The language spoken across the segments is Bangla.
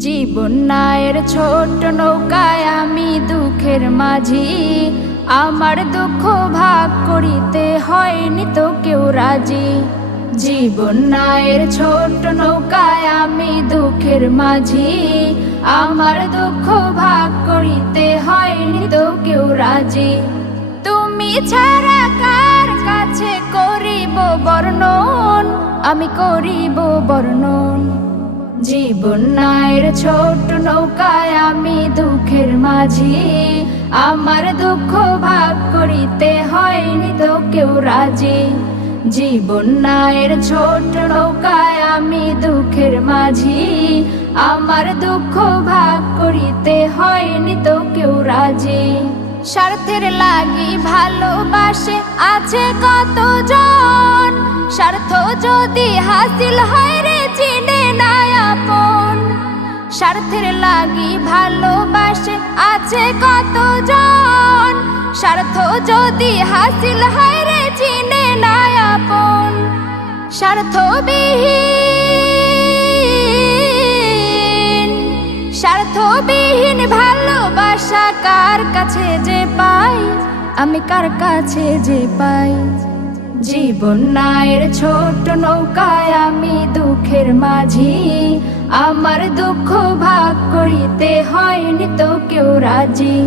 জীবন নায়ের ছোট নৌকায় আমি দুঃখের মাঝি, আমার দুঃখ ভাগ করিতে হয়নি তো কেউ রাজি। জীবন নায়ের ছোট নৌকায় আমি দুঃখের মাঝি, আমার দুঃখ ভাগ করিতে হয়নি তো কেউ রাজি। তুমি ছাড়া কার কাছে করিব বর্ণন, আমি করিব বর্ণন। জীবন নায়ের ছোট নৌকায় আমি দুঃখের মাঝি, আমার দুঃখ ভাগ করিতে হয়নি তো কেউ রাজি। জীবন নায়ের ছোট নৌকায় আমি দুঃখের মাঝি, আমার দুঃখ ভাগ করিতে হয়নি তো কেউ রাজি। স্বার্থের লাগি ভালোবাসে আছে কতজন, স্বার্থ যদি হাসিল হয় রে চিনে না আপন। স্বার্থের লাগি ভালোবাসে আছে কতজন, স্বার্থ যদি হাসিল হয় রে চিনে না আপন। স্বার্থবিহীন ভালোবাসা কার কাছে যে পাই, আমি কার কাছে যে পাই। জীবন নায়ের ছোট নৌকায় আমি দুঃখের মাঝি, আমার দুঃখ ভাগ করিতে হয়নি তো কেউ রাজি।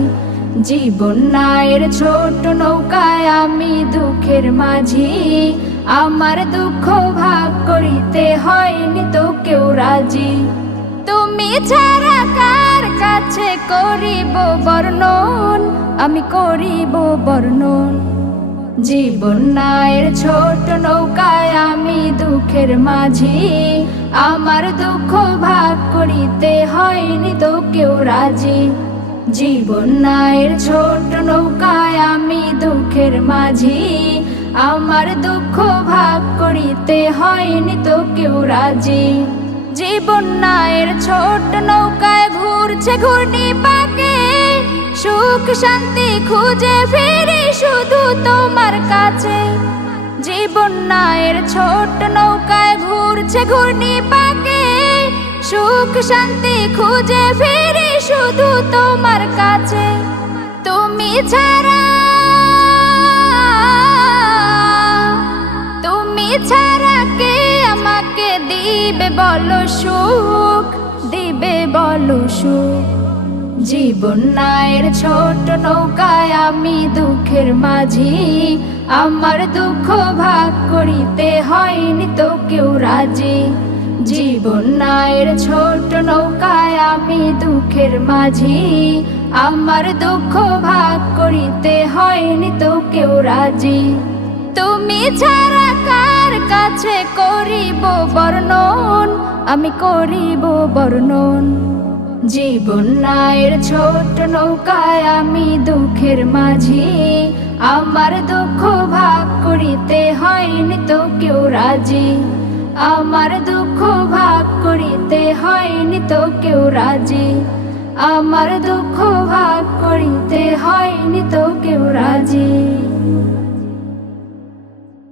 জীবন নায়ের ছোট নৌকায় আমি দুঃখের মাঝি, আমার দুঃখ ভাগ করিতে হয়নি তো কেউ রাজি। তুমি ছাড়া কার কাছে করিব বর্ণন, আমি করিব বর্ণন। জীবন নায়ের ছোট নৌকায় আমি দুঃখের মাঝি, আমার দুঃখ ভাগ করিতে হয়নি তো কেউ রাজি। জীবন নায়ের ছোট নৌকায় আমি দুঃখের মাঝি, আমার দুঃখ ভাগ করিতে হয়নি তো কেউ রাজি। জীবন নায়ের ছোট নৌকায় ঘুরছে ঘূর্ণি পাকে, সুখ শান্তি খুঁজে ফিরি শুধু তোমার কাছে। জীবন নায়ের ছোট নৌকায় ঘুরছে ঘূর্ণি পাকে, সুখ শান্তি খুঁজে ফিরি শুধু তোমার কাছে। তুমি ছাড়া কে আমাকে দিবে বলো সুখ, দিবে বলো সুখ। জীবন নায়ের ছোট নৌকায় আমি দুঃখের মাঝি, আমার দুঃখ ভাগ করিতে হয়নি তো কেউ রাজি। জীবন নায়ের ছোট নৌকায় আমি দুঃখের মাঝি, আমার দুঃখ ভাগ করিতে হয়নি তো কেউ রাজি। তুমি ছাড়া কার কাছে করিব বর্ণন, আমি করিব বর্ণন। জীবন নায়ের ছোট নৌকায় আমি দুঃখের মাঝি, আমার দুঃখ ভাগ করিতে হয়নি তো কেউ রাজি। আমার দুঃখ ভাগ করিতে হয়নি তো কেউ রাজি, আমার দুঃখ ভাগ করিতে হয়নি তো কেউ রাজি।